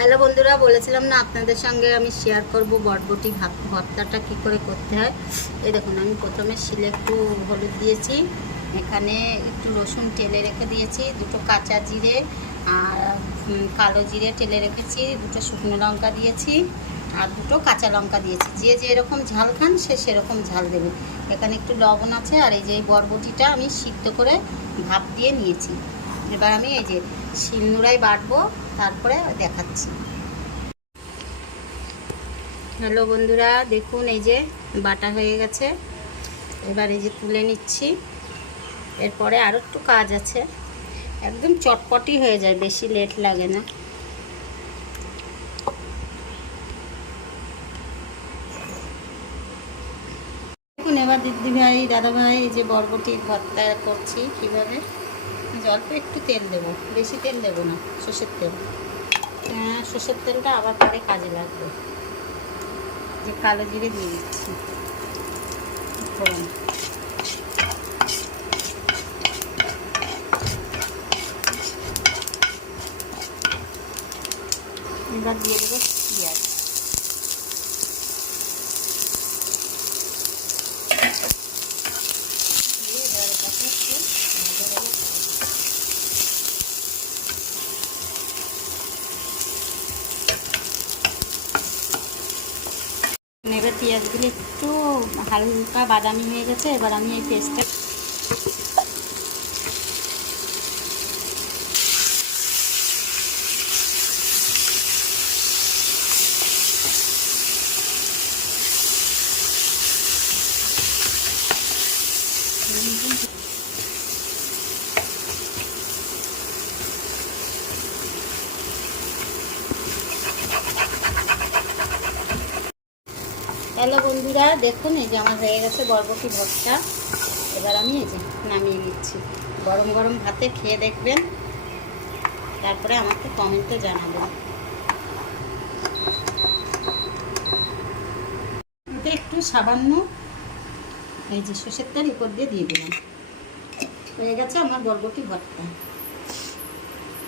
Hello বন্ধুরা, বলেছিলাম না আপনাদের সঙ্গে আমি শেয়ার করব বরবটি ভর্তাটা কি করে করতে হয়। এই দেখুন, আমি প্রথমে শিলে একটু হলুদ দিয়েছি, এখানে একটু রসুন টেলে রেখে দিয়েছি, দুটো কাঁচা জিরে আর কালো জিরে টেলে রেখেছি, দুটো শুকনো লঙ্কা দিয়েছি আর দুটো কাঁচা লঙ্কা দিয়েছি। যে যেরকম ঝাল খান সে সেরকম ঝাল দেবে। এখানে একটু লবণ আছে আর এই যে এই বরবটিটা আমি সিদ্ধ করে ভাপ দিয়ে নিয়েছি। এবার আমি এই যে শিলনোড়ায় বাটবো, তারপরে দেখাচ্ছি। হ্যালো বন্ধুরা, দেখুন এই যে বাটা হয়ে গেছে। এবার এই যে তুলে নিচ্ছি। এরপরে আরও একটু কাজ আছে, একদম চটপটি হয়ে যায়, বেশি লেট লাগে না। দেখুন এবার দিদি ভাই দাদা ভাই এই যে বরবটি ভর্তা করছি কীভাবে। অল্প একটু তেল দেবো, বেশি তেল দেবো না, সর্ষের তেল। সর্ষের তেলটা আবার পরে কাজে লাগবে। যে কালো জিরে দিয়ে দিচ্ছি ফোড়ন। এবার দিয়ে দেবো পেঁয়াজ। দিয়ে এবার এটাকে একটু ভালো ভালো এবার পেঁয়াজগুলো একটু হালকা বাদামি হয়ে গেছে। এবার আমি এই পেস্টটা হ্যালো বন্ধুরা, দেখুন এই যে আমার হয়ে গেছে বরবটি ভর্তা। এবার আমি এই যে নামিয়ে নিচ্ছি। গরম গরম ভাতে খেয়ে দেখবেন, তারপরে আমাকে কমেন্টে জানাবেন। এতে একটু সামান্য এই যে সর্ষের তেল উপর দিয়ে দিলাম। হয়ে গেছে আমার বরবটি ভর্তা।